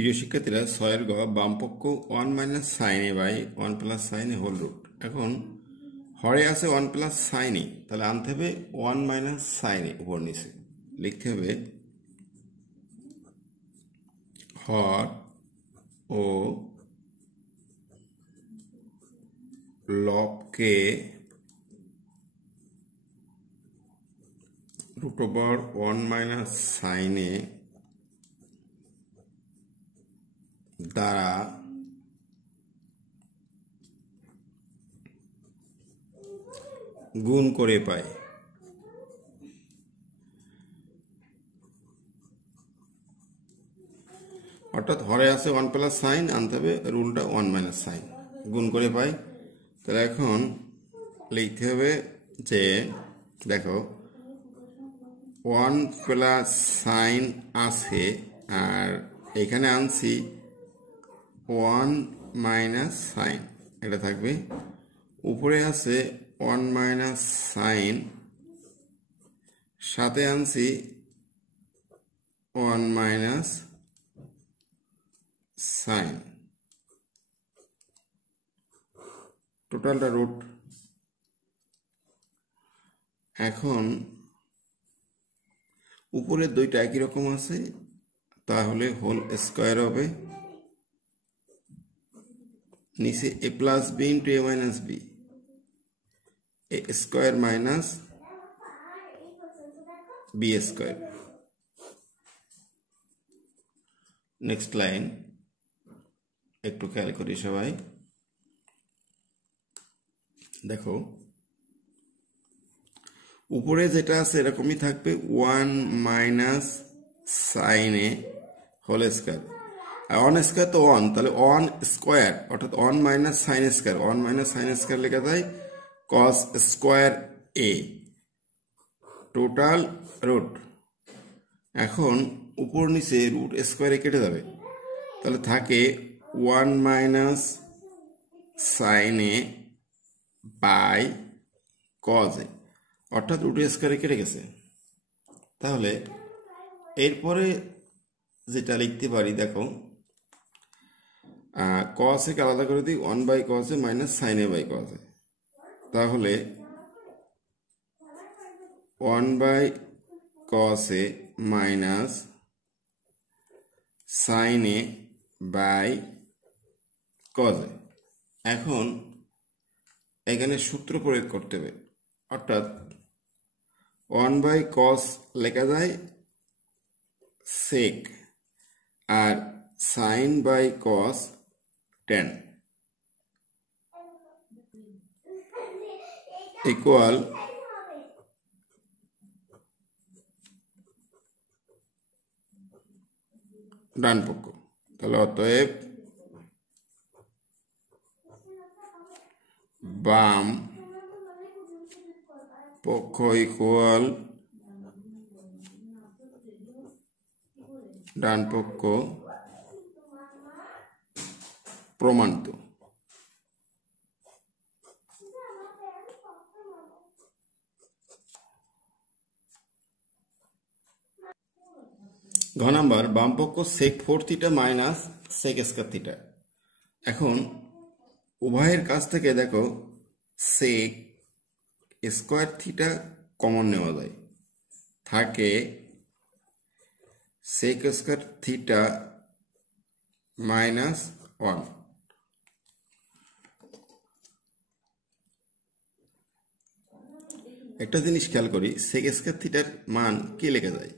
প্রিয় শিক্ষার্থীরা 6 গ বামপক্ষ 1 minus sine A by 1 plus sine A whole root. এখন হরে আছে 1 প্লাস সাইন এ, তাহলে আনতে হবে 1 মাইনাস সাইন এ, উপর নিচে লিখতে হবে হর ও লবকে রুট ওভার 1 মাইনাস সাইন এ দ্বারা গুণ করে পাই। অর্থাৎ হরে আছে 1 প্লাস সাইন, আনতে হবে রুলটা 1 মাইনাস সাইন, গুণ করে পাই। তাহলে এখন লিখতে হবে যে দেখো 1 প্লাস সাইন আছে আর এখানে আনছি 1 মাইনাস সাইন, এটা থাকবে। উপরে আছে 1 মাইনাস সাইন, সাথে আনছি 1 মাইনাস সাইন, টোটালটা রুট। এখন উপরে দুইটা একই রকম আছে, তাহলে হোল স্কয়ার হবে, নিচে A plus B into A minus B, A square minus B square. Next line একটু খেয়াল করি সবাই, দেখো উপরে যেটা আছে এরকমই থাকবে 1 minus sine A whole square, R 1 square তো 1, তাহলে 1 স্কয়ার অর্থাৎ 1 minus sine square, 1 minus sine square লেখা যায় কস স্কয়ার এ, টোটাল রুট। এখন উপর নিচে রুট স্কয়ারে কেটে যাবে, তাহলে থাকে 1 minus sine A by cos A, অর্থাৎ রুট স্কয়ারে কেটে গেছে। তাহলে এরপরে যেটা লিখতে পারি, দেখো কস এ আলাদা করে দিই, 1 by cos A minus sine A by cos A, তাহলে 1 by cos A minus sine A by cos A. এখন এখানে সূত্র প্রয়োগ করতে হবে, অর্থাৎ 1 বাই কস লেখা যায় সেক, আর sine by cos tan equal ডান পক্ষ। তাহলে অতএব বাম পক্ষ ইকুয়াল ডান পক্ষ প্রমাণিত। ঘ নাম্বার বাম পক্ষ sec 4 theta minus sec square theta. এখন উভয়ের কাছ থেকে দেখো সেক স্কয়ার থিটা কমন নেওয়া যায়, থাকে সেক স্কয়ার থিটা মাইনাস 1। একটা জিনিস খেয়াল করি, সেক স্কয়ার থিটার মান কি লেখা যায়,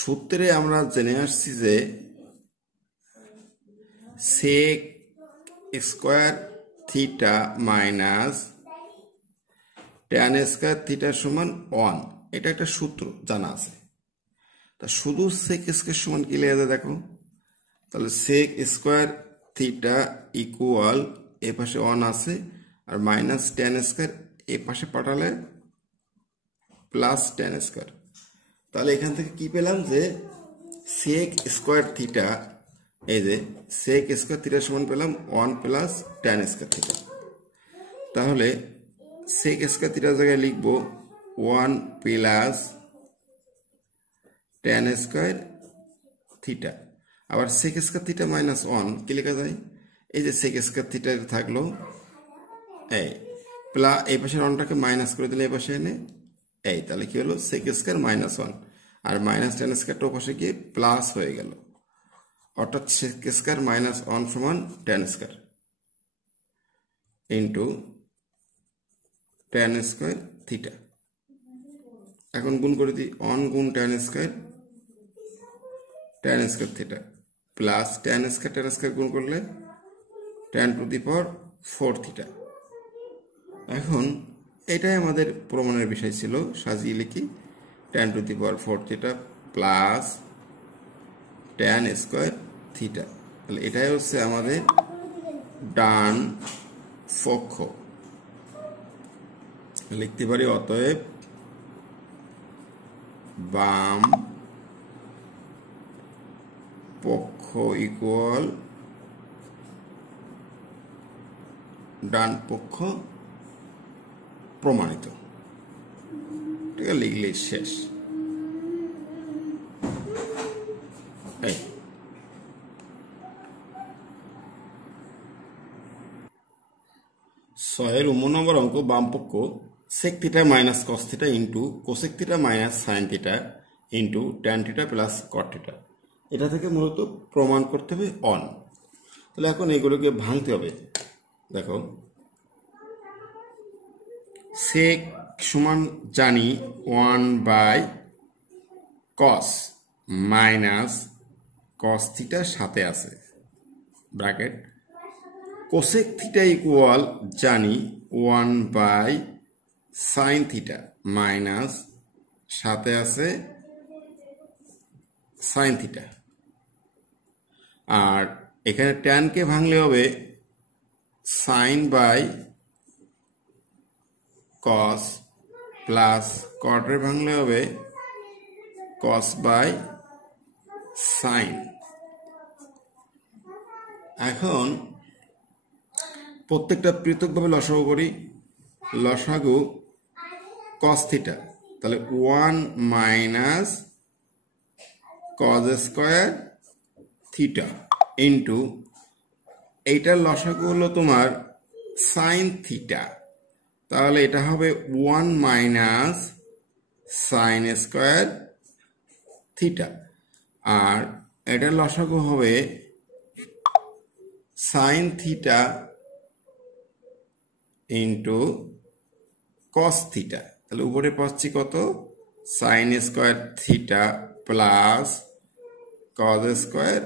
সূত্রে আমরা জেনে আসছি যে sec square theta minus tan square theta সমান 1, এটা একটা সূত্র জানা আছে। তা শুধু সেক স্কয়ার সমান কি লেখা যায় দেখো, তাহলে সেক স্কয়ার থিটা ইকুয়াল এ পাশে 1 আছে আর মাইনাস ট্যান স্কয়ার এ পাশে পাঠালে প্লাস ট্যান স্কয়ার। তাহলে এখান থেকে কি পেলাম যে সেক স্কয়ার থিটা, এই যে সেক স্কয়ার থিটা সমান পেলাম 1 প্লাস ট্যান স্কয়ার থিটা। তাহলে সেক স্কয়ার থিটার জায়গায় লিখব 1 প্লাস ট্যান স্কয়ার থিটা, আবার সেক স্কয়ার থিটা মাইনাস 1 কি লেখা যায়? এই যে সেক স্কয়ার থিটা থাকলো, এই প্লাস এই পাশের 1টাকে মাইনাস করে দিলে এই পাশে এনে এই, তাহলে কি হলো সেক স্কয়ার মাইনাস 1, আর মাইনাস টেন স্কয়ারটা পাশে গিয়ে প্লাস হয়ে গেল, অর্থাৎ সেক স্কয়ার মাইনাস 1 সমান ten square into ten square theta. এখন গুণ করে দিই, 1 গুণ ten square theta plus ten square গুণ করলে 10 টু দি পাওয়ার 4 থিটা। এখন এটাই আমাদের প্রমাণের বিষয় ছিল, সাজিয়ে লিখি 10 to the power 4 theta plus ten square theta. তাহলে এটাই হচ্ছে আমাদের ডান পক্ষ। লিখতে পারি অতএব বাম পক্ষ ইকুয়াল ডান পক্ষ প্রমাণিত। ঠিক আছে, লিখলে শেষ। এই 6 নম্বর অঙ্ক, বাম পক্ষ sec theta minus cos theta into cosec theta minus sine theta into tan theta plus cot theta. এটা থেকে মূলত প্রমাণ করতে হবে অন। তাহলে এখন এগুলোকে ভাঙতে হবে। দেখো, সেক সমান জানি 1/cos মাইনাস কস থিটা সাথে আছে ব্র্যাকেট, কোসেক থিটা ইকুয়াল জানি 1/sin থিটা মাইনাস সাথে আছে সাইন থিটা। আর এখানে ট্যানকে ভাঙলে হবে সাইন বাই কস প্লাস কটের ভাঙলে হবে কস বাই সাইন। এখন প্রত্যেকটা পৃথকভাবে লসাগু করি। লসাগু কস থিটা, তাহলে 1 minus cos square theta into এইটার লসাগু হলো তোমার সাইন থিটা, তাহলে এটা হবে 1 মাইনাস সাইন স্কয়ার থিটা। আর এটার লসাগু হবে sine theta into cos theta, তাহলে উপরে পাচ্ছি কত sine square theta plus cos square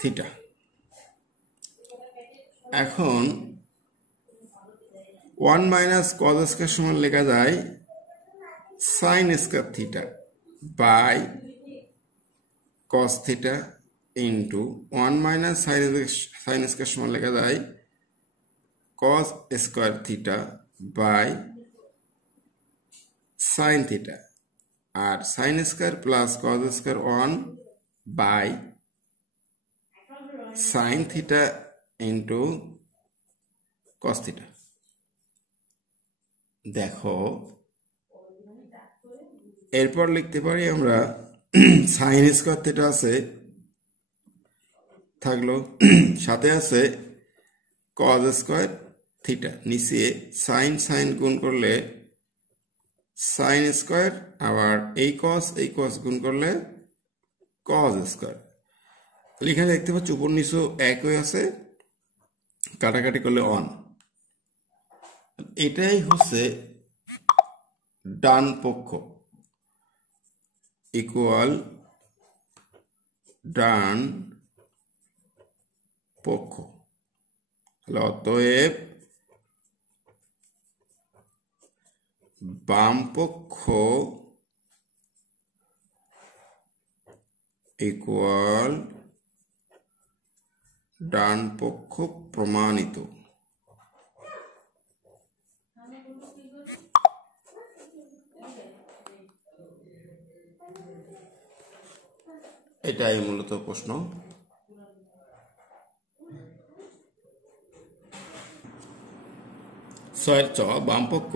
theta. এখন 1 মাইনাস কজ স্কয়ার সমান লেখা যায় sine square theta by cos theta into 1 minus sine square সমান লেখা যায় cos square theta by sine theta. আর sine square plus cos square 1 by sine theta into cos theta. দেখো, এরপর লিখতে পারি আমরা সাইন স্কয়ার থিটা আছে থাকলো, সাথে আছে কজ স্কয়ার থিটা, নিচে সাইন সাইন গুণ করলে সাইন স্কয়ার, আবার এই কস গুণ করলে কজ স্কয়ার। এখানে দেখতে পাচ্ছি উপর নিচে একই আছে, কাটাকাটি করলে 1। এটাই হচ্ছে ডান পক্ষ ইকুয়াল ডান পক্ষ। অতএব বাম পক্ষ ইকুয়াল ডান পক্ষ প্রমাণিত। এটাই মূলত প্রশ্ন। 6 বাম পক্ষ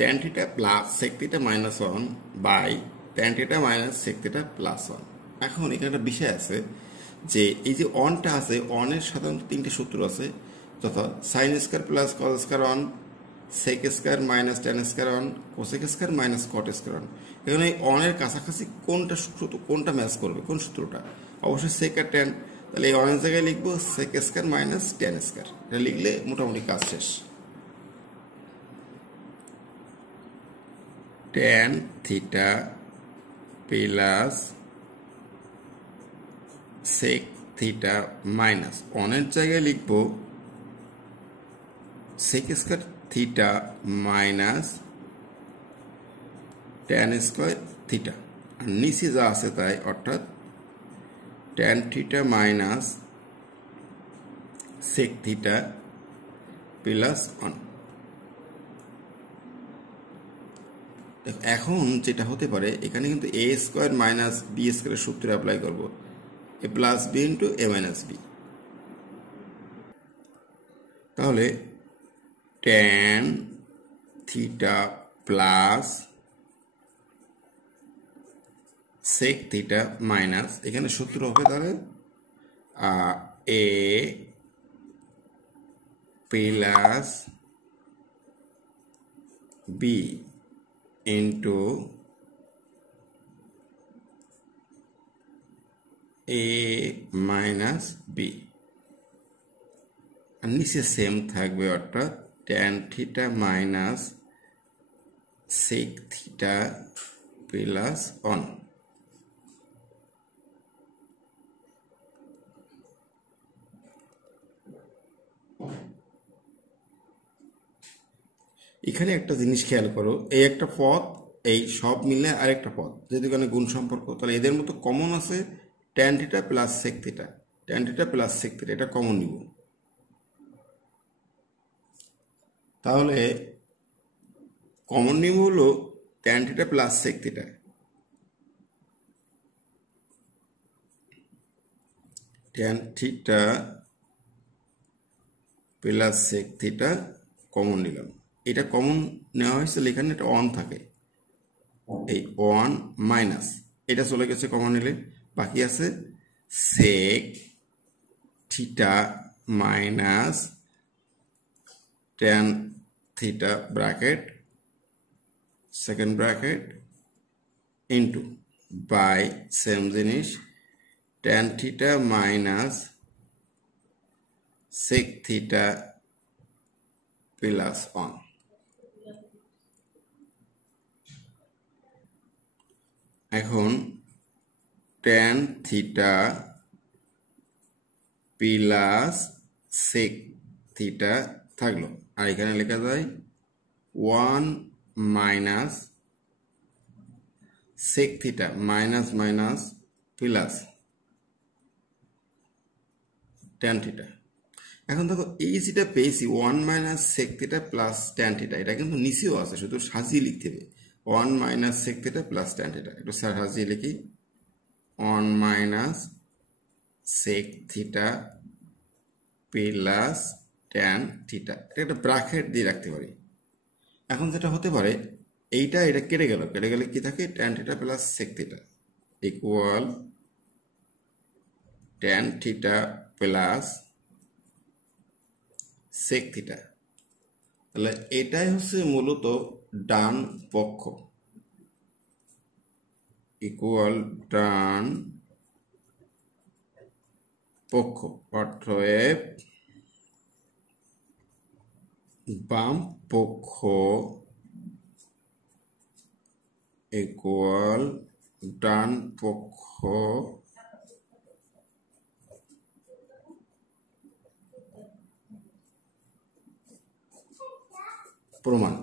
tan theta plus sec theta minus 1 by tan theta minus sec theta plus 1। এখন এখানে একটা বিষয় আছে, যে এই যে অনটা আছে, অনের সাধারণত তিনটে সূত্র আছে, যথা sine square plus cos square one, sec square minus tan square one, cosec square minus cot square one. এখানে এই অনের কাছাকাছি কোনটা সূত্র, কোনটা ম্যাচ করবে, কোন সূত্রটা? অবশ্যই সেক আর ট্যান। তাহলে এই অনের জায়গায় লিখবো sec square minus tan square. এটা লিখলে মোটামুটি কাজ শেষ। Tan theta plus sec theta minus অনের জায়গায় লিখব sec square theta minus tan square theta, আর নিচে যা আছে তাই, অর্থাৎ tan theta minus sec theta plus on. এখন যেটা হতে পারে, এখানে কিন্তু এ স্কয়ার মাইনাস বি স্কয়ারের সূত্র অ্যাপ্লাই করব, A plus B into A minus B. তাহলে tan theta plus sec theta minus, এখানে সূত্র হবে তাহলে A plus B into A minus B, আর নিচে সেম থাকবে, অর্থাৎ tan theta minus sec theta plus one. এখানে একটা জিনিস খেয়াল করো, এই একটা পদ, এই সব মিলে আরেকটা পদ, যদি এখানে গুণ সম্পর্ক, তাহলে এদের মতো কমন আছে tan theta plus sec theta, tan theta plus sec theta, এটা কমন নিব। তাহলে কমন নিব হলো tan theta plus sec theta, tan theta plus sec theta common নিলাম। এটা কমন নেওয়া হয়েছে, এখানে একটা অন থাকে, এই ওয়ান মাইনাস এটা চলে গেছে কমন নিলে, বাকি আছে sec theta minus tan theta bracket second bracket into by same জিনিস tan theta minus sec theta plus on. এখন tan theta plus sec theta থাকলো, আর এখানে লেখা যায় one minus sec theta minus minus plus tan theta. এখন দেখো এই যেটা পেয়েছি one minus sec theta plus tan theta, এটা কিন্তু নিচেও আছে, শুধু সাজিয়ে লিখতে হবে one minus sec theta plus tan theta. একটু সাজিয়ে লিখি, one minus sec theta plus tan theta, এটা একটা ব্র্যাকেট দিয়ে রাখতে পারি। এখন যেটা হতে পারে, এইটা এটা কেটে গেল, কেটে গেলে কি থাকে, tan theta plus sec theta equal tan theta plus sec theta. তাহলে এটাই হচ্ছে মূলত ডান পক্ষ, ইকুয়াল ডান পক্ষ, অতএব বাম পক্ষ ইকুয়াল ডান পক্ষ প্রমাণ।